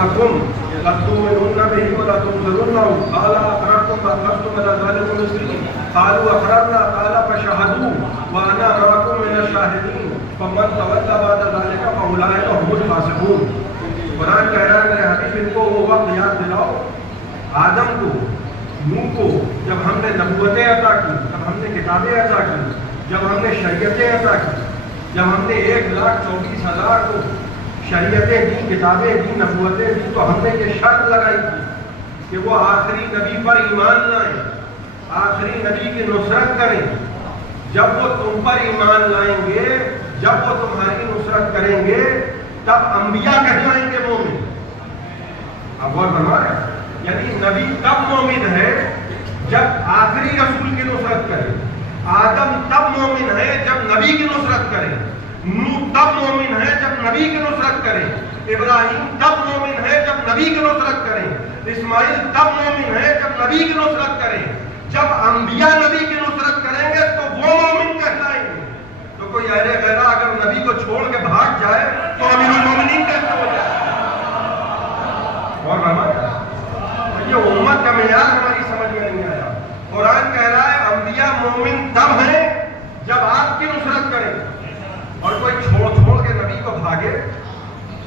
أراكم لتؤمنن به ولتنصرنه قال أقررتم فأخذتم على ذلكم إصري قالوا أقررنا قال فشهدوا وأنا معكم من الشاهدين فمن تولى بعد ذلك فأولئك هم الفاسقون. قرآن کہہ رہا ہے میرے حبیب ان کو وہ وقت یاد دلاؤ آدم کو نوح کو جب ہم نے نبوتیں عطا کی، جب ہم نے کتابیں عطا کی، جب ہم نے شریعتیں عطا کی، جب ہم نے 1,24,000 کو شریعتیں دی، کتابیں دی، نبوتیں دی، تو ہم نے یہ شرط لگائی تھی کہ وہ آخری نبی پر ایمان لائیں، آخری نبی کی نصرت کریں. جب وہ تم پر ایمان لائیں گے، جب وہ تمہاری نصرت کریں گے، تب انبیاء کہلائیں گے مومن. اب غور فرما رہے ہیں، یعنی نبی تب مومن ہے جب آخری رسول کی نصرت کرے. آدم تب مومن ہے جب نبی کی نصرت کرے. نوح تب مومن ہے جب نبی کی نصرت کرے. ابراہیم تب مومن ہے جب نبی کی نصرت کرے. اسماعیل تب مومن ہے جب نبی کی نصرت کرے. جب انبیاء نبی کی نصرت کریں گے تو وہ مومن کہلائیں گے. تو کوئی اہل غیرہ اگر نبی کو چھوڑ کے بھاگ جائے تو امیر المومنین کیسے ہو جائے؟ اور یہ امت کا معیار ہماری سمجھ میں نہیں آیا. قرآن کہہ رہا ہے انبیاء مومن تب ہیں جب آپ کی نصرت کریں. اور کوئی چھوڑ کے نبی کو بھاگے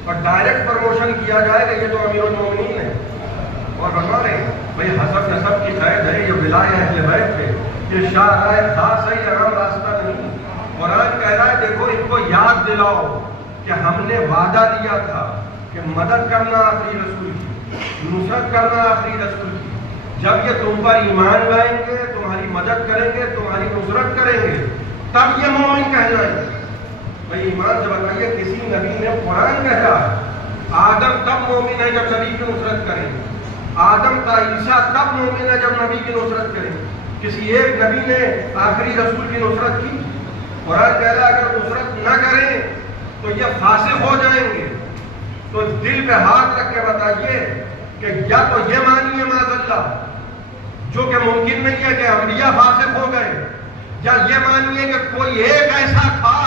اور ڈائریکٹ پروموشن کیا جائے کہ یہ تو امیر المومنین ہے. اور فرما رہے ہیں بھئی حسب نسب کی قید ہے، یہ ولایہ اہل بیت ہے، یہ شاہراہ خاص ہے، یہ عام راستہ نہیں. قرآن کہہ رہا ہے دیکھو ان کو یاد دلاؤ کہ ہم نے وعدہ دیا تھا کہ مدد کرنا آخری رسول کی، نصرت کرنا آخری رسول کی. جب یہ تم پر ایمان لائیں گے، تمہاری مدد کریں گے، تمہاری نصرت کریں گے، تب یہ مومن کہلائیں گے. بھئی ایمان سے بتائیے کسی نبی نے قرآن کہہ رہا ہے آدم تب مومن ہے جب نبی کی نصرت کریں گے. آدم کا عیسیٰ تب مومن ہے جب نبی کی نصرت کریں گے. کسی ایک نبی نے آخری رسول کی نصرت کی؟ قرآن کہہ رہا ہے اگر نصرت نہ کریں تو یہ فاسق ہو جائیں گے. تو دل پہ ہاتھ رکھ کے بتائیے کہ یا تو یہ مانیے معاذ اللہ جو کہ ممکن نہیں ہے کہ انبیاء فاسق ہو گئے، یا یہ مانیے کہ کوئی ایک ایسا تھا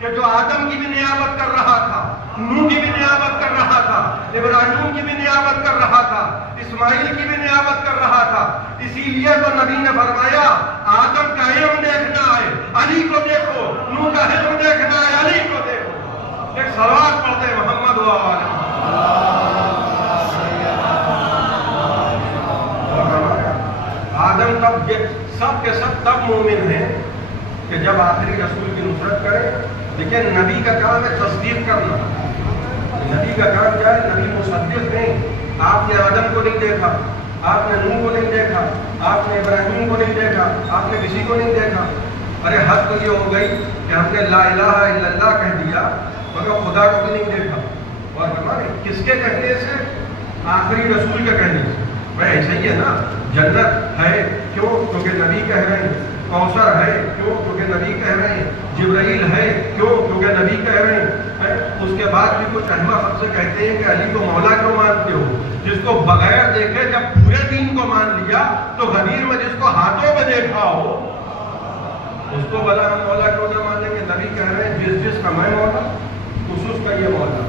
کہ جو آدم کی بھی نیابت کر رہا تھا، نوح کی بھی نیابت کر رہا تھا، ابراہیم کی بھی نیابت کر رہا تھا، اسماعیل کی بھی نیابت کر رہا تھا. اسی لیے تو نبی نے فرمایا آدم کا علم دیکھنا ہے علی کو دیکھو، نوح کا علم دیکھنا ہے علی کو دیکھو. ایک صلوات پڑھتے ہیں محمد و آلہ. آدم تب سب کے سب تب مومن ہیں کہ جب آخری رسول کی نصرت کرے. لیکن نبی کا کام ہے تصدیق کرنا. نبی کا کام کیا ہے؟ نبی مصدق نہیں. آپ نے آدم کو نہیں دیکھا، آپ نے نوح کو نہیں دیکھا، آپ نے ابراہیم کو نہیں دیکھا، آپ نے کسی کو نہیں دیکھا. ارے حد تو یہ ہو گئی کہ ہم نے لا الہ الا اللہ کہہ دیا مگر خدا کو بھی نہیں دیکھا. اور ہمارے کس کے کہنے سے؟ آخری رسول کے کہنے سے. بھائی ایسا ہی ہے نا، جنت ہے کیوں؟ کیونکہ نبی کہہ رہے ہیں. کوثر ہے کیوں؟ کیونکہ نبی کہہ رہے ہیں. جبرائیل ہے کیوں؟ کیونکہ نبی کہہ رہے ہیں. اس کے بعد بھی کچھ احمد ہم سے کہتے ہیں کہ علی کو مولا کیوں مانتے ہو؟ جس کو بغیر دیکھے جب پورے دین کو مان لیا تو غدیر میں جس کو ہاتھوں میں دیکھا ہو اس کو بلا ہم مولا کیوں نہ مانیں گے؟ نبی کہہ رہے ہیں جس کا میں مولا اس کا یہ مولا.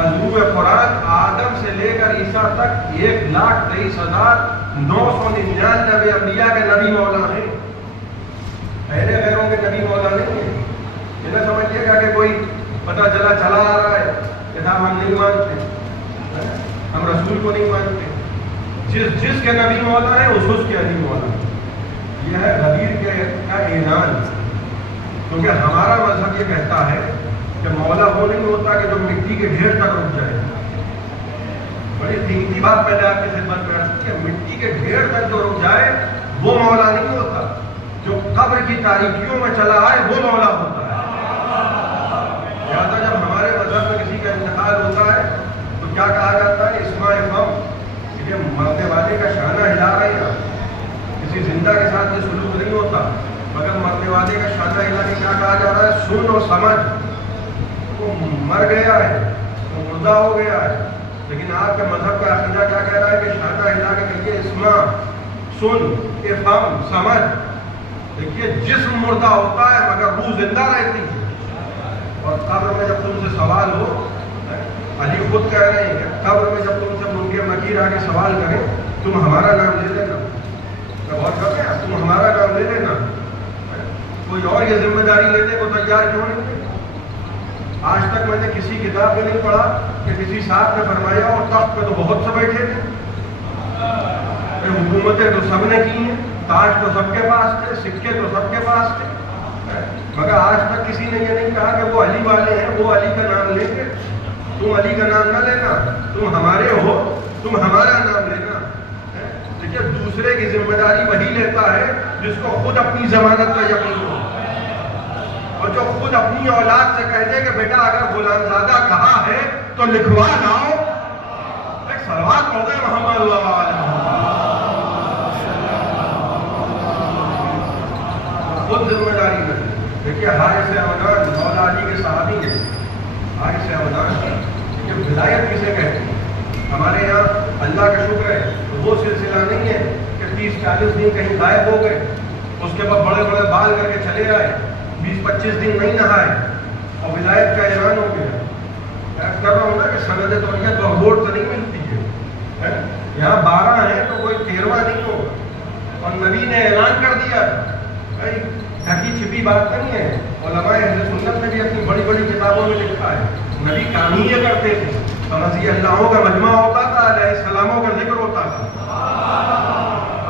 عزوب قرآن آدم سے لے کر عیسیٰ تک 1,23,999 انبیاء کے نبی مولا ہیں. پہلے غیروں کے نبی مولا نہیں ہیں. یہ نہ سمجھیے گا کہ کوئی پتہ چلا آ رہا ہے کتاب ہم نہیں مانتے، ہم رسول کو نہیں مانتے. جس کے نبی مولا ہے اس کے علی مولا. یہ ہے غدیر کا اعلان. کیونکہ ہمارا مذہب یہ کہتا ہے کہ مولا وہ نہیں ہوتا کہ جو مٹی کے ڈھیر تک رک جائے. بڑی قیمتی بات پہلے آپ کی خدمت میں رکھتی ہے، مٹی کے ڈھیر تک جو رک جائے وہ مولا نہیں ہوتا. جو قبر کی تاریکیوں میں چلا آئے وہ مولا ہوتا ہے. لہٰذا جب ہمارے مذہب میں کسی کا انتقال ہوتا ہے تو کیا کہا جاتا ہے؟ اسماء فم، یہ مرنے والے کا شانہ ہلا رہے ہیں. کسی زندہ کے ساتھ یہ سلوک نہیں ہوتا، مگر مرنے والے کا شانہ ہلا کے کیا کہا جا رہا ہے؟ سن اور سمجھ. وہ مر گیا ہے، وہ مردہ ہو گیا ہے. لیکن آپ کے مذہب کا عقیدہ کیا کہہ رہا ہے کہ شانہ ہلا کے کہیے اسماء، سن، افہم، سمجھ. دیکھیے جسم مردہ ہوتا ہے مگر روح زندہ رہتی ہے. اور قبر میں جب تم سے سوال ہو علی خود کہہ رہے ہیں کہ قبر میں جب تم سے منکر نکیر آ کے سوال کریں تم ہمارا نام لے لینا. غور کر رہے ہیں تم ہمارا نام لے لینا. کوئی اور یہ ذمہ داری لینے کو تیار کیوں نہیں؟ آج تک میں نے کسی کتاب میں نہیں پڑھا کہ کسی صاحب نے فرمایا اور تخت پہ تو بہت سے بیٹھے تھے, حکومتیں تو سب نے کی ہیں, تاج تو سب کے پاس تھے, سکے تو سب کے پاس تھے, مگر آج تک کسی نے یہ نہیں کہا کہ وہ علی والے ہیں, وہ علی کا نام لیں گے. تم علی کا نام نہ لینا, تم ہمارے ہو, تم ہمارا نام لینا. دیکھیے دوسرے کی ذمہ داری وہی لیتا ہے جس کو خود اپنی ضمانت کا یقین ہو, اور جو خود اپنی اولاد سے کہہ دے کہ بیٹا اگر غلام زادہ کہا ہے تو لکھوا لاؤ. ایک صلوات پڑھ دیں محمد اللہ علیہ خود ذمہ داری میں. دیکھیے حارث عمدان مولا علی کے صحابی ہیں. حارث عمدان یہ ولایت کسے کہتے ہیں؟ ہمارے یہاں اللہ کا شکر ہے وہ سلسلہ نہیں ہے کہ 30-40 دن کہیں غائب ہو گئے, اس کے بعد بڑے بڑے بال کر کے چلے آئے, 20-25 دن نہیں نہائے اور ولایت کا اعلان ہو گیا. کر رہا ہوں نا کہ سند توریت تو ووٹ تو نہیں ملتی ہے. یہاں 12 ہیں تو کوئی 13واں نہیں ہوگا, اور نبی نے اعلان کر دیا. ڈھکی چھپی بات نہیں ہے. علماء اہل سنت نے بھی اپنی بڑی بڑی کتابوں میں لکھا ہے نبی کام ہی یہ کرتے تھے. رضی اللہوں کا مجمع ہوتا تھا, علیہ السلاموں کا ذکر ہوتا تھا,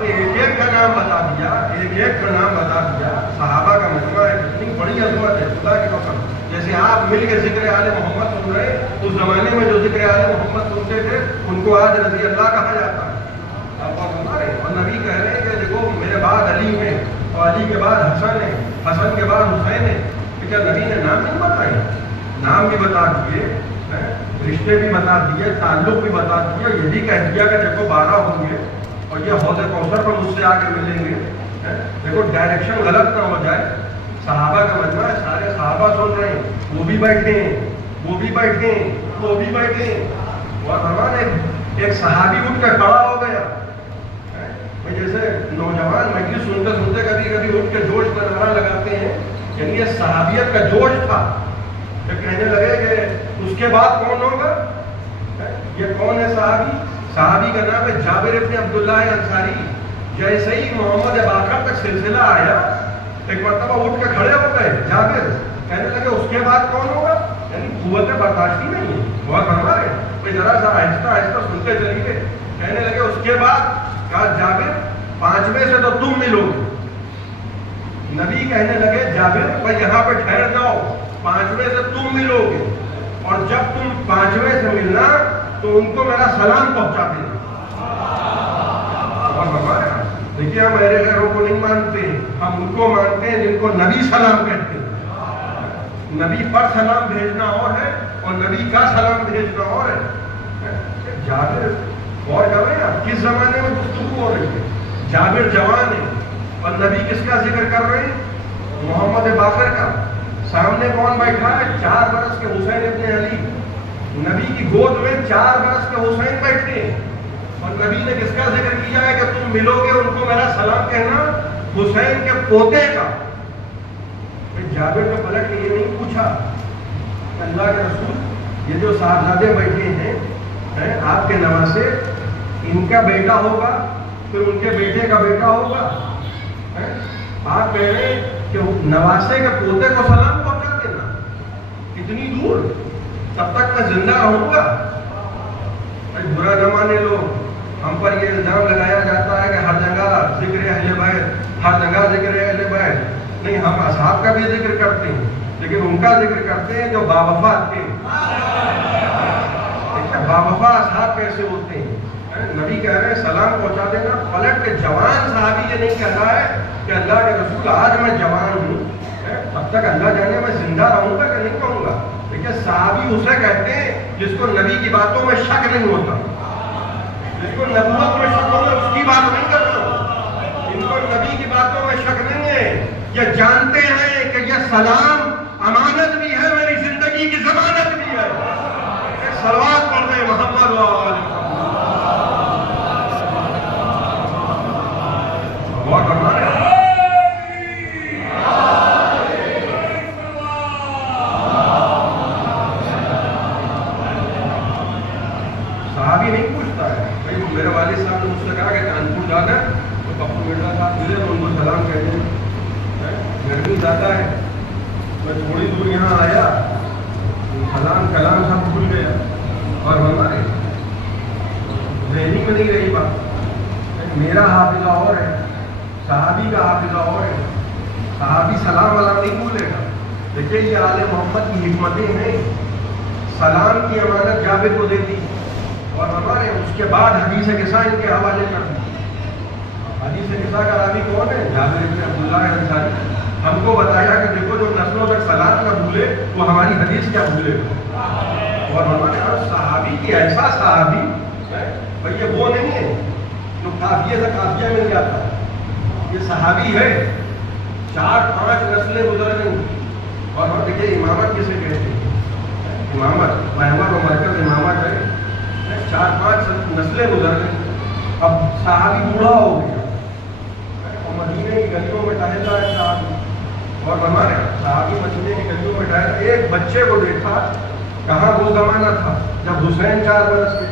ایک ایک کا نام بتا دیا, ایک ایک کا نام بتا دیا. صحابہ کا مجمع ہے, کتنی بڑی عظمت ہے خدا کی قسم. جیسے آپ مل کے ذکر آل محمد سن رہے, اس زمانے میں جو ذکر آل محمد سنتے تھے ان کو آج رضی اللہ کہا جاتا ہے. اور نبی کہہ رہے ہیں کہ دیکھو میرے بعد علی ہے, اور علی کے بعد حسن ہے, حسن کے بعد حسین ہے. کیا نبی نے نام نہیں بتائے؟ نام بھی بتا دیے, رشتے بھی بتا دیے, تعلق بھی بتا دیا. یہ بھی کہہ دیا کہ دیکھو 12 ہوں گے اور یہ حوض کوثر پر مجھ سے آ کے ملیں گے. دیکھو ڈائریکشن غلط نہ ہو جائے. صحابہ کا مجمع ہے, سارے صحابہ سن رہے ہیں, وہ بھی بیٹھے ہیں, وہ بھی بیٹھے ہیں, وہ بھی بیٹھے ہیں. اور ہمارے ایک صحابی اٹھ کر کھڑا ہو گیا. جیسے نوجوان مجلس سنتے سنتے کبھی کبھی اٹھ کے جوش میں نعرہ لگاتے ہیں, یعنی یہ صحابیت کا جوش تھا. کہنے لگے کہ اس کے بعد کون ہوگا؟ یہ کون ہے صحابی؟ صحابی کا نام ہے جابر ابن عبداللہ انصاری. جیسے ہی محمد باقر تک سلسلہ آیا ایک مرتبہ اٹھ کے کھڑے ہو گئے جابر. کہنے لگے اس کے بعد کون ہوگا؟ یعنی قوت برداشت ہی نہیں ہے. بہت فرما رہے ہیں ذرا سا آہستہ آہستہ سنتے چلیے. کہنے لگے اس کے بعد کہا جابر 5ویں سے تو تم ملو گے. نبی کہنے لگے جابر بھائی یہاں پہ ٹھہر جاؤ, 5ویں سے تم ملو گے, اور جب تم 5ویں سے ملنا تو ان کو میرا سلام پہنچا دینا. اور ہمارے دیکھیے ہم میرے غیروں کو نہیں مانتے, ہم ان کو مانتے ہیں جن کو نبی سلام کہتے ہیں. نبی پر سلام بھیجنا اور ہے اور نبی کا سلام بھیجنا اور ہے. جابر اور کر رہے ہیں کس زمانے میں گفتگو ہو رہی ہے. جابر جوان ہے اور نبی کس کا ذکر کر رہے ہیں؟ محمد باقر کا. سامنے کون بیٹھا ہے؟ 4 برس کے حسین ابن علی. نبی کی گود میں 4 برس کے حسین بیٹھے ہیں, اور نبی نے کس کا ذکر کیا ہے کہ تم ملو گے ان کو میرا سلام کہنا؟ حسین کے پوتے کا. جابر نے پلٹ کے یہ نہیں پوچھا اللہ کے رسول یہ جو صاحبزادے بیٹھے ہیں آپ کے نواسے, ان کا بیٹا ہوگا پھر ان کے بیٹے کا بیٹا ہوگا. آپ کہہ رہے ہیں کہ نواسے کے پوتے کو سلام پہنچا دینا, اتنی دور, تب تک میں زندہ رہوں گا. برا نہ مانے لوگ, ہم پر یہ الزام لگایا جاتا ہے کہ ہر جگہ ذکر اہل بیت, ہر جگہ ذکر اہل بیت. نہیں, ہم اصحاب کا بھی ذکر کرتے ہیں لیکن ان کا ذکر کرتے ہیں جو باوفا تھے. باوفا اصحاب کیسے ہوتے ہیں؟ نبی کہہ رہے ہیں سلام پہنچا دینا. پلٹ کے جوان صحابی یہ نہیں کہہ رہا ہے کہ اللہ کے رسول آج میں جوان ہوں, تب تک اللہ جانے میں زندہ رہوں گا کہ نہیں کہوں گا. دیکھیے صحابی اسے کہتے ہیں جس کو نبی کی باتوں میں شک نہیں ہوتا, جس کو نبوت میں شک ہوتا اس کی بات نہیں کرتا. ان کو نبی کی باتوں میں شک نہیں ہے, یہ جانتے ہیں کہ یہ سلام امانت بھی ہے, میری زندگی کی ضمانت بھی ہے. صلوات پڑھ رہے محمد وآلہ بہت بڑھنا ہے. میرے والد صاحب نے مجھ سے کہا کہ کانپور جانا ہے تو پپو مرزا صاحب ملے تو ان کو سلام کہہ دیں. گرمی زیادہ ہے, میں تھوڑی دور یہاں آیا, سلام کلام سب بھول گیا, اور ہمارے ذہنی میں نہیں رہی بات. میرا حافظہ اور ہے, صحابی کا حافظہ اور ہے. صحابی سلام والا نہیں بھولے گا. دیکھیے یہ آل محمد کی حکمتیں ہیں. سلام کی امانت جابر کو دے دی, اور ہمارے اس کے بعد حدیث قصہ ان کے حوالے کر دی. حدیث قصہ کا راوی کون ہے؟ جابر بن عبداللہ انصاری. ہم کو بتایا کہ دیکھو جو نسلوں تک سلام نہ بھولے وہ ہماری حدیث کیا بھولے گا. اور ہمارے ہر صحابی کی ایسا صحابی بھائی یہ وہ نہیں ہے جو قافیے سے قافیہ مل جاتا ہے. یہ صحابی ہے, 4-5 نسلیں گزر گئی. اور ہم دیکھیے امامت کسے کہتے ہیں؟ امامت محور و مرکز امامت ہے. 4-5 نسلیں گزر گئی. اب صحابی بوڑھا ہو گیا اور مدینے کی گلیوں میں ٹہل رہا ہے صحابی. اور ہمارے صحابی مدینے کی گلیوں میں ٹہل, ایک بچے کو دیکھا. کہاں وہ زمانہ تھا جب حسین 4 برس کے,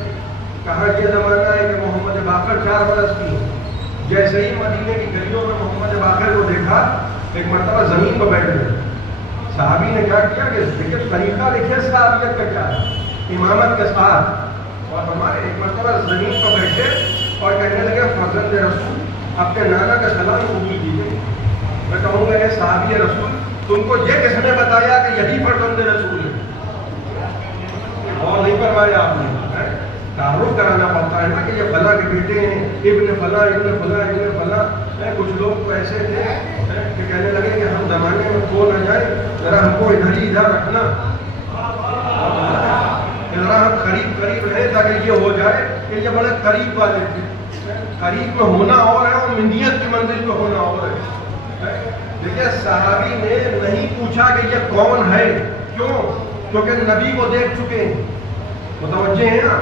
کہاں یہ زمانہ ہے کہ محمد باقر 4 برس کی. جیسے ہی مدینے کی گلیوں میں محمد باقر کو دیکھا, ایک مرتبہ زمین پر بیٹھ گئے. صحابی نے کیا کیا کہ دیکھیے طریقہ دیکھیے صحابیت کا کیا ہے, امامت کے ساتھ. اور ہمارے ایک مرتبہ زمین پر بیٹھے اور کہنے لگے فرزند رسول اپنے نانا کا سلام قبول کیجیے. میں کہوں گا کہ صحابی رسول تم کو یہ کس نے بتایا کہ یہی فرزند رسول ہے؟ اور نہیں فرمایا آپ نے. تعارف کرانا پڑتا ہے نا کہ یہ فلاں کے بیٹے ہیں, ابن فلاں ابن فلاں ابن فلاں. کچھ لوگ تو ایسے تھے کہ کہنے لگے کہ ہم زمانے میں کھو نہ جائیں, ذرا ہم کو ادھر ہی ادھر رکھنا, ذرا ہم قریب قریب رہیں تاکہ یہ ہو جائے کہ یہ بڑے قریب والے تھے. قریب میں ہونا اور ہے اور منیت کی منزل پہ ہونا اور ہے. دیکھیے صحابی نے نہیں پوچھا کہ یہ کون ہے. کیوں؟ کیونکہ نبی کو دیکھ چکے ہیں. متوجہ ہیں نا,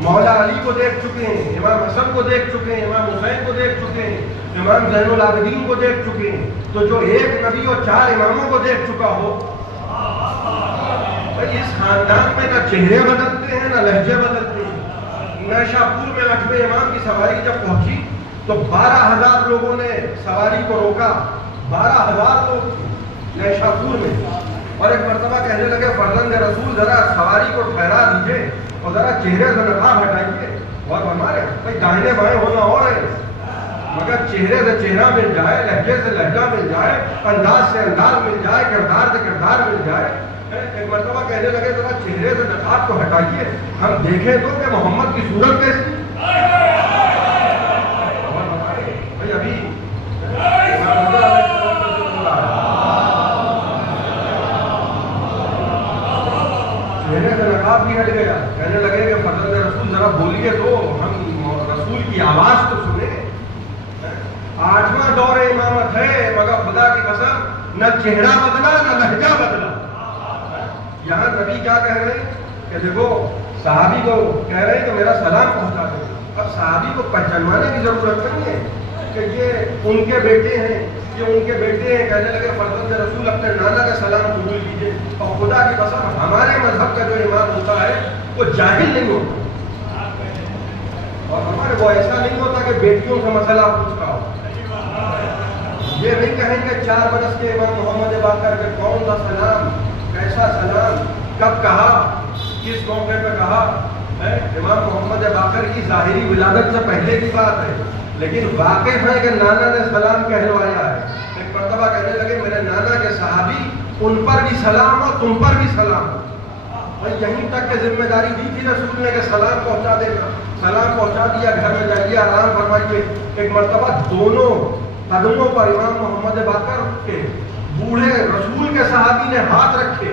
مولا علی کو دیکھ چکے ہیں, امام حسن کو دیکھ چکے ہیں, امام حسین کو دیکھ چکے ہیں, امام زین العابدین کو دیکھ چکے ہیں. تو جو ایک نبی اور 4 اماموں کو دیکھ چکا ہو, اس خاندان میں نہ چہرے بدلتے ہیں نہ لہجے بدلتے ہیں. نیشاپور میں 8ویں امام کی سواری جب پہنچی تو 12,000 لوگوں نے سواری کو روکا. 12,000 لوگ نیشاپور میں. اور ایک مرتبہ کہنے لگے فرزند رسول ذرا سواری کو ٹھہرا دیجیے اور ذرا چہرے سے نقاب ہٹائیے. اور ہمارے بھائی داہنے بائیں ہونا اور ہے, مگر چہرے سے چہرہ مل جائے, لہجے سے لہجہ مل جائے, انداز سے انداز مل جائے, کردار سے کردار مل جائے. ایک مرتبہ کہنے لگے ذرا چہرے سے نقاب کو ہٹائیے, ہم دیکھیں تو کہ محمد کی صورت کیسی. بھائی ابھی چہرے سے نقاب بھی ہٹ گیا. کہنے لگے کہ فرزند رسول ذرا بولیے تو ہم رسول کی آواز تو سنیں. 8واں دور امامت ہے, مگر خدا کی قسم نہ چہرہ بدلا نہ لہجہ بدلا. یہاں نبی کیا کہہ رہے ہیں کہ دیکھو صحابی کو کہہ رہے ہیں کہ میرا سلام پہنچا دو. اب صحابی کو پہچانوانے کی ضرورت نہیں ہے کہ یہ ان کے بیٹے ہیں, یہ ان کے بیٹے ہیں. کہنے لگے فرزند رسول اپنے نانا کا سلام قبول کیجیے. اور خدا کی قسم ہمارے مذہب کا جو امام ہوتا ہے وہ جاہل نہیں ہوتا, اور ہمارے وہ ایسا نہیں ہوتا کہ بیٹیوں سے مسئلہ پوچھتا ہو. یہ نہیں کہیں گے 4 برس کے امام محمد باقر کے کون سا سلام, کیسا سلام, کب کہا, کس موقع پہ کہا. امام محمد باقر کی ظاہری ولادت سے پہلے کی بات ہے, لیکن واقف ہے کہ نانا نے سلام کہلوایا ہے. ایک مرتبہ کہنے لگے میرے نانا کے صحابی ان پر بھی سلام ہو, تم پر بھی سلام ہو. یہیں تک کہ ذمہ داری دی تھی رسول نے کہ سلام پہنچا دینا. سلام پہنچا دیا, گھر میں جائیے آرام فرمائیے. ایک مرتبہ دونوں قدموں پر امام محمد باقر کے بوڑھے رسول کے صحابی نے ہاتھ رکھے,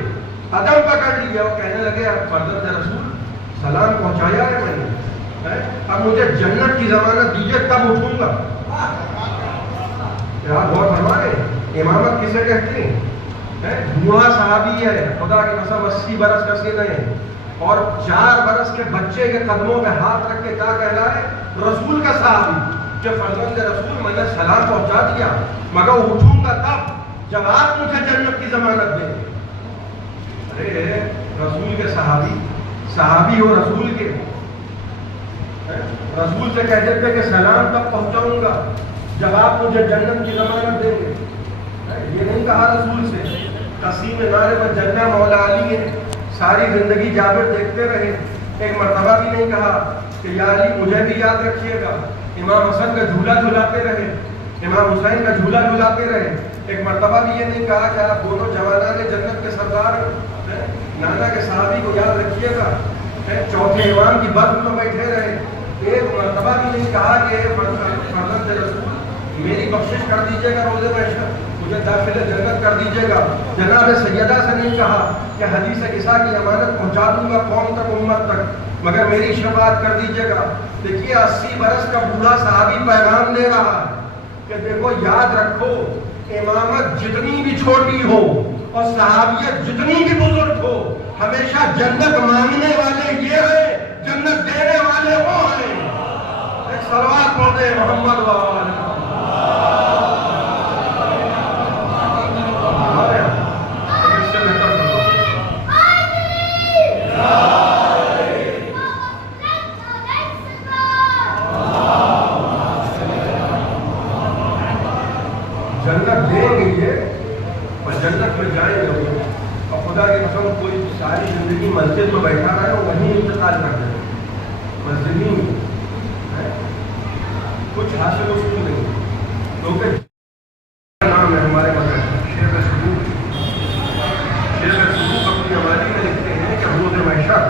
قدم پکڑ لیا اور کہنے لگے فرزند رسول سلام پہنچایا ہے میں نے, اب مجھے جنت کی ضمانت دیجیے تب اٹھوں گا. غور فرمائے امامت کسے کہتے ہیں؟ بوڑھا صحابی ہے, خدا کی قسم 80 برس کا سن ہے, اور 4 برس کے بچے کے قدموں پہ ہاتھ رکھ کے کیا کہہ رہا ہے؟ رسول کا صحابی کہ فرزند رسول میں نے سلام پہنچا دیا, مگر اٹھوں گا تب جب آپ مجھے جنت کی ضمانت دیں گے. ارے رسول کے صحابی, صحابی ہو رسول کے, رسول سے کہتے تھے کہ سلام تب پہنچاؤں گا جب آپ مجھے جنت کی ضمانت دیں گے. یہ نہیں کہا رسول سے. تقسیم نعرے میں جنہ مولا علی ہے، ساری زندگی جابر دیکھتے رہے. ایک مرتبہ بھی نہیں کہا کہ یا علی مجھے بھی یاد رکھیے گا. امام حسن کا جھولا جھولاتے رہے، امام حسین کا جھولا جھولاتے رہے. ایک مرتبہ بھی یہ نہیں کہا کہ آپ دونوں جوانان جنت کے سردار نانا کے صحابی کو یاد رکھیے گا. چوتھے امام کی بد میں بیٹھے رہے. ایک مرتبہ بھی نہیں کہا کہ فرزند رسول میری بخشش کر دیجیے گا، روزے محشر مجھے داخل جنت کر دیجیے گا. جناب سیدہ سے نہیں کہا کہ حدیث عیسیٰ کی امانت پہنچا دوں گا قوم تک، امت تک، مگر میری شفاعت کر دیجیے گا. دیکھیے 80 برس کا بوڑھا صحابی پیغام دے رہا ہے کہ دیکھو یاد رکھو، امامت جتنی بھی چھوٹی ہو اور صحابیت جتنی بھی بزرگ ہو، ہمیشہ جنت مانگنے والے یہ ہیں، جنت دینے والے وہ ہیں. ایک صلوات پڑھتے ہیں محمد و آل محمد. جنت دیں گے یہ اور جنت میں جائیں گے وہ. اور خدا کی قسم کوئی ساری زندگی مسجد میں بیٹھا رہا ہے اور وہیں انتقال کر دے. مسجد ہی کچھ حاصل اس کو نہیں. کیونکہ نام ہے ہمارے مذہب شیخ سلوک. شیخ سلوک اپنی حوالی میں لکھتے ہیں کہ روز محشر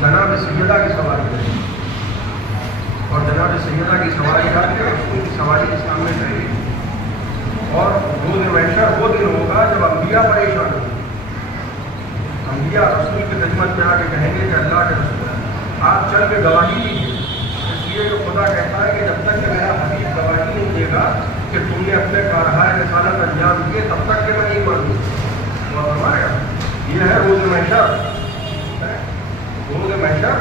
جناب سیدہ کی سواری کرے اور جناب سیدہ کی سواری کر کے رسول کی سواری کے سامنے کرے. اور روز محشر وہ دن ہوگا جب انبیاء پریشان ہوں. انبیاء رسول کی خدمت میں آ کے کہیں گے کہ اللہ کے رسول آپ چل کے گواہی دیجیے. اس لیے جو خدا کہتا ہے کہ جب تک کہ میرا حبیب گواہی نہیں دے گا کہ تم نے اپنے کارہائے رسالت انجام دیے تب تک کہ میں نہیں مانوں. اور فرمایا یہ ہے روز محشر. روز محشر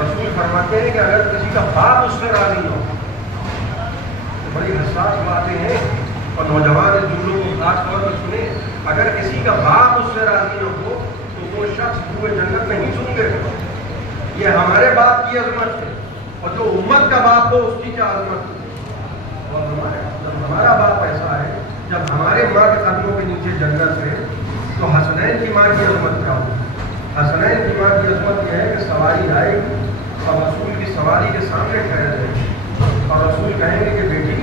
رسول فرماتے ہیں کہ اگر کسی کا باپ اس سے راضی ہو تو بڑی حساس باتیں ہیں اور نوجوان اس جملوں کو خاص طور پر سنیں. اگر کسی کا باپ اس سے راضی نہ ہو تو وہ شخص ہوئے جنت نہیں سنگے. یہ ہمارے باپ کی عظمت ہے اور جو امت کا باپ ہو اس کی کیا عظمت ہے. اور جب ہمارا باپ ایسا ہے، جب ہمارے ماں کے قدموں کے نیچے جنت ہے، تو حسنین کی ماں کی عظمت کیا ہو. حسنین کی ماں کی عظمت یہ ہے کہ سواری آئے گی اور رسول کی سواری کے سامنے ٹھہر جائے گی اور رسول کہیں گے کہ بیٹی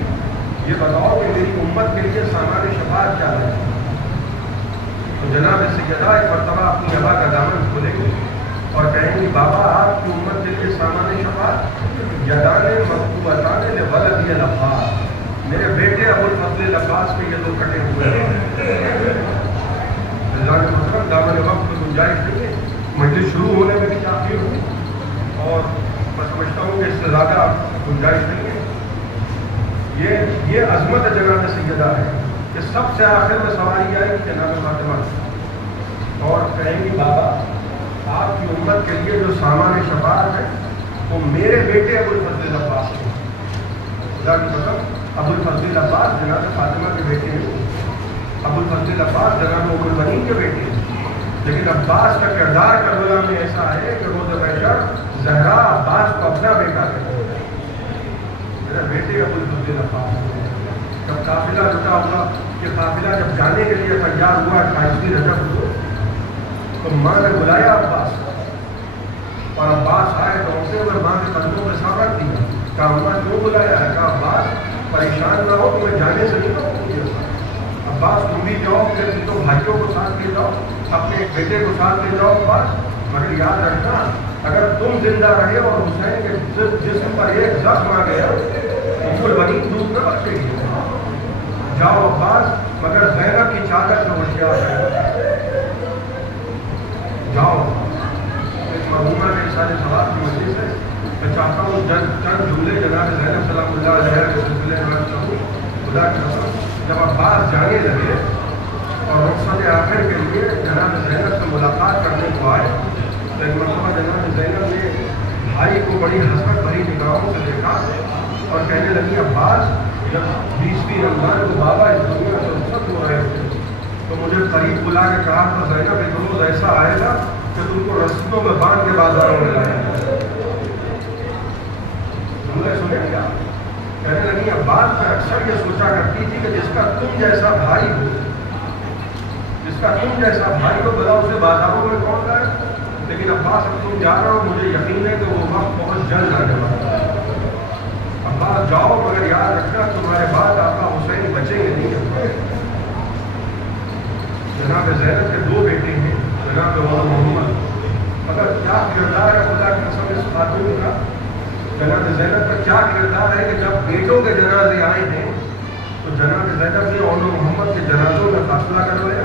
یہ بتاؤ کہ میری امت کے لیے سامان شفاعت کیا ہے. تو جناب سیدہ ایک مرتبہ اپنی ابا کا دامن کھولیں گے اور کہیں گی بابا آپ کی امت کے لیے سامان شفاعت یدان مکتوبتان لولدی العباس، میرے بیٹے ابو الفضل العباس کے یہ دو کٹے ہوئے ہیں. دامن وقت کو گنجائش دیں گے. مجلس شروع ہونے میں بھی تاخیر ہوئی اور میں سمجھتا ہوں کہ اس سے زیادہ گنجائش دیں گے. یہ عظمت جناب سیدہ ہے کہ سب سے آخر میں سواری آئے گی جناب فاطمہ اور کہیں گی بابا آپ کی امت کے لیے جو سامان شفاعت ہے وہ میرے بیٹے ابو الفضل عباس ہیں. خدا کی قسم ابو الفضل عباس جناب فاطمہ کے بیٹے ہیں. ابو الفضل عباس جناب ام البنین کے بیٹے ہیں. لیکن عباس کا کردار کربلا میں ایسا ہے کہ روز محشر زہرا عباس کو اپنا بیٹا ہے. میرا بیٹے ابو الفضل عباس. جب قافلہ رکا ہوا کہ قافلہ جب جانے کے لیے تیار ہوا 28 رجب کو، تو ماں نے بلایا عباس اور عباس آئے تو اسے میں ماں کے قدموں میں سر رکھ دیا. کہا ماں کیوں بلایا ہے؟ کہا عباس پریشان نہ ہو، تمہیں جانے سے نہیں روکوں. عباس تم بھی جاؤ، پھر تو بھائیوں کو ساتھ لے جاؤ، اپنے ایک بیٹے کو ساتھ لے جاؤ عباس، مگر یاد رکھنا اگر تم زندہ رہے اور حسین کے جسم پر ایک زخم آ گیا تو بنی دودھ نہ بچے گی. جاؤ عباس، مگر زینب کی چادر سے ہوشیار ہے. جاؤ. اس مرحومہ کے سارے سوال کی وجہ سے میں چاہتا ہوں چند جملے جناب زینب سلام اللہ علیہ کے سلسلے میں کروں. خدا کی قسم جب عباس جانے لگے اور رخصت آخر کے لیے جناب زینب سے ملاقات کرنے کو آئے تو ایک مرتبہ جناب زینب نے بھائی کو بڑی حسرت بھری نگاہوں سے دیکھا اور کہنے لگی عباس جب 20ویں رمضان کو بابا اس دنیا سے رخصت ہو رہے تھے تو مجھے قریب بلا کے کہا تھا زینب ایک روز ایسا آئے گا کہ تم کو رسیدوں میں باندھ کے بازاروں میں لائے گا. کیا؟ کہنے لگی عباس میں اکثر یہ سوچا کرتی تھی کہ جس کا تم جیسا بھائی ہو، جس کا تم جیسا بھائی ہو، بلا اسے بازاروں میں کون لائے؟ لیکن عباس اب تم جا رہے ہو، مجھے یقین ہے کہ وہ وقت بہت جلد آنے والا ہے۔ عباس جاؤ، مگر یاد رکھنا تمہارے بعد آقا حسین بچیں گے نہیں۔ جناب زینب کے دو بیٹے ہیں، جناب محمد۔ مگر کیا کردار ہے خدا کی قسم اس خاتون کا، جناب زینب کا کیا کردار ہے کہ جب بیٹوں کے جنازے آئے ہیں تو جناب زینب نے اور محمد کے جنازوں میں فاصلہ کر لیا،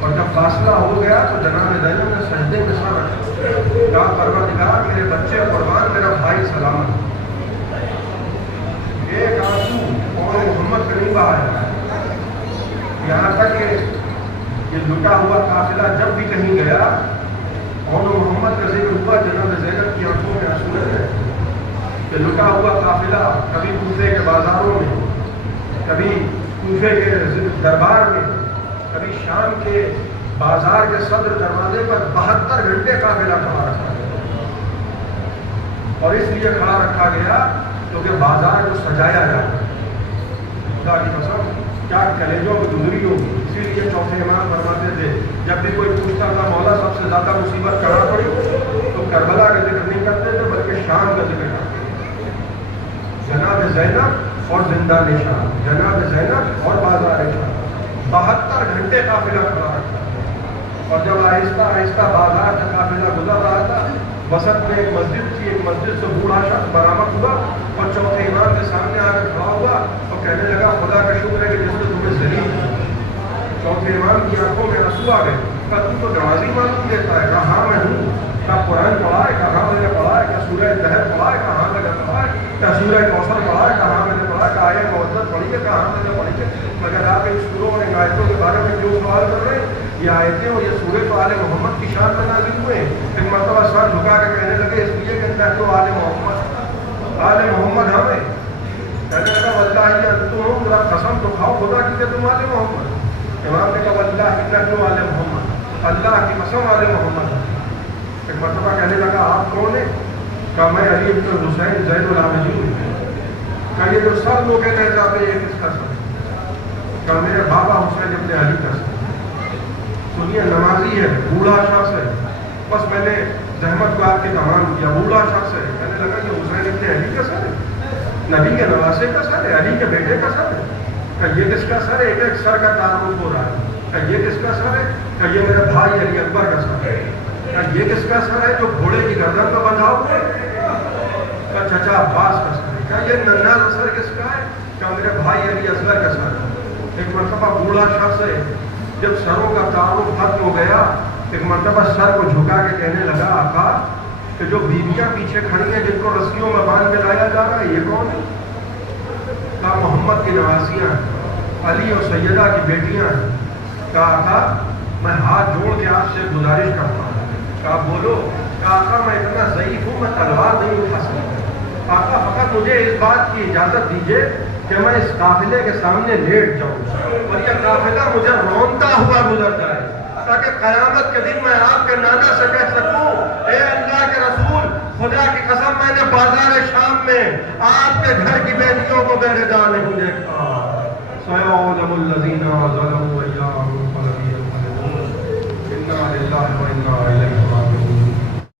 اور جب فاصلہ ہو گیا تو جناب زینب نے سجدے میں سر رکھا، کہا پروردگار میرے بچے قربان، میرا بھائی سلامت۔ ایک آنسو اور محمد کا نہیں بہایا، یہاں تک کہ یہ لٹا ہوا قافلہ جب بھی کہیں گیا اور محمد کا ذکر ہوا، جناب زینب کی آنکھوں میں آنسو رہے کہ لٹا ہوا قافلہ کبھی کوفے کے بازاروں میں، کبھی کوفے کے دربار میں، کبھی شام کے بازار کے صدر دروازے پر 72 گھنٹے قافلہ کھڑا رکھا گیا، اور اس لیے کھڑا رکھا گیا کیونکہ بازار کو سجایا جاتا ہے۔ خدا کی قسم کیا کلیجوں میں گزری ہوگی۔ اسی لیے چوتھے امام فرماتے تھے جب بھی کوئی پوچھتا تھا مولا سب سے زیادہ مصیبت کہاں پڑی، تو کربلا کا ذکر نہیں کرتے تھے بلکہ شام کا ذکر کرتے تھے۔ جناب زینب اور زندان شام، جناب زینب اور بازار شام، 72 گھنٹے قافلہ کھڑا رکھا، اور جب آہستہ آہستہ بازار کا قافلہ گزر رہا تھا، وسط میں ایک مسجد تھی، ایک مسجد سے بوڑھا شخص برآمد ہوا اور چوتھے امام کے سامنے آ کر کھڑا ہوا اور کہنے لگا خدا کا شکر ہے کہ جس نے تمہیں ذلیل کیا۔ چوتھے امام کی آنکھوں میں آنسو آ گئے، کہا تم تو نمازی معلوم دیتا ہے، کہا ہاں میں ہوں، کہا قرآن پڑھا ہے، کہا ہاں میں نے پڑھا ہے، کہا سورہ دہر پڑھا ہے، کہا ہاں میں نے پڑھا ہے، کہا سورہ کوثر پڑھا ہے، کہا ہاں میں نے پڑھا ہے، کہا آیت مودت پڑھی ہے، کہا ہاں میں نے پڑھی ہے۔ مگر آپ ان سوروں اور ان آیتوں کے بارے میں کیوں سوال کر رہے ہیں؟ یہ آیتیں اور یہ سورے تو آل محمد کی شان میں نازل ہوئے ہیں۔ ایک مرتبہ سر جھکا کے کہنے لگے اس لیے کہ میں تو آل محمد ہمیں کہنے لگا واللہ انتم، ذرا قسم تو کھاؤ خدا کی کہ تم آل محمد۔ امام نے کہا واللہ انکم آل محمد، اللہ کی قسم آل محمد۔ ایک مرتبہ کہنے لگا آپ کون ہیں؟ کہا میں علی بن حسین زین العابدین۔ کہا یہ جو سب لوگ کہتے جاتے ہیں کس کا سر؟ کہا میرے بابا حسین ابن علی کا سر۔ سنیے نمازی ہے، بوڑھا شخص ہے، بس میں نے زحمت کو آپ کی تمام کیا، بوڑھا شخص ہے، کہنے لگا یہ حسین ابن علی کا سر ہے، نبی کے نواسے کا سر ہے، علی کے بیٹے کا سر ہے۔ کہ یہ کس کا سر ہے؟ ایک ایک سر کا تعارف ہو رہا ہے۔ کہ یہ کس کا سر ہے؟ کہ یہ میرے بھائی علی اکبر کا سر ہے۔ کہ یہ کس کا سر ہے جو گھوڑے کی گردن میں بندھا ہوا ہے؟ کہ چچا عباس کا سر ہے۔ کہ یہ ننھا سا سر کس کا ہے؟ کہ میرے بھائی علی اصغر کا سر ہے۔ ایک مرتبہ بوڑھا شخص ہے، جب سروں کا تعارف ختم ہو گیا، ایک مرتبہ سر کو جھکا کے کہنے لگا آقا کہ جو بیویاں پیچھے کھڑی ہیں جن کو رسیوں میں باندھ کے لایا جا رہا ہے یہ کون ہے؟ کہا محمد کی نواسیاں ہیں، علی اور سیدہ کی بیٹیاں ہیں۔ کہا آقا میں ہاتھ جوڑ کے آپ سے گزارش کرتا ہوں۔ کہا بولو۔ کہا آقا میں اتنا ضعیف ہوں، میں تلوار نہیں اٹھا سکتا، آقا فقط مجھے اس بات کی اجازت دیجیے کہ میں اس قافلے کے سامنے لیٹ جاؤں اور یہ قافلہ مجھے رونتا ہوا گزر جائے، تاکہ قیامت کے دن میں آپ کے نانا سے کہہ سکوں اے اللہ کے رسول، خدا کی قسم میں نے بازار شام میں آپ کے گھر کی بیٹیوں کو بے رضا نہیں دیکھا۔ سَيَعْلَمُ الَّذِينَ ظَلَمُوا أَيَّ مُنقَلَبٍ يَنقَلِبُونَ إِنَّا لِلَّهِ وَإِنَّا إِلَيْهِ راجعون۔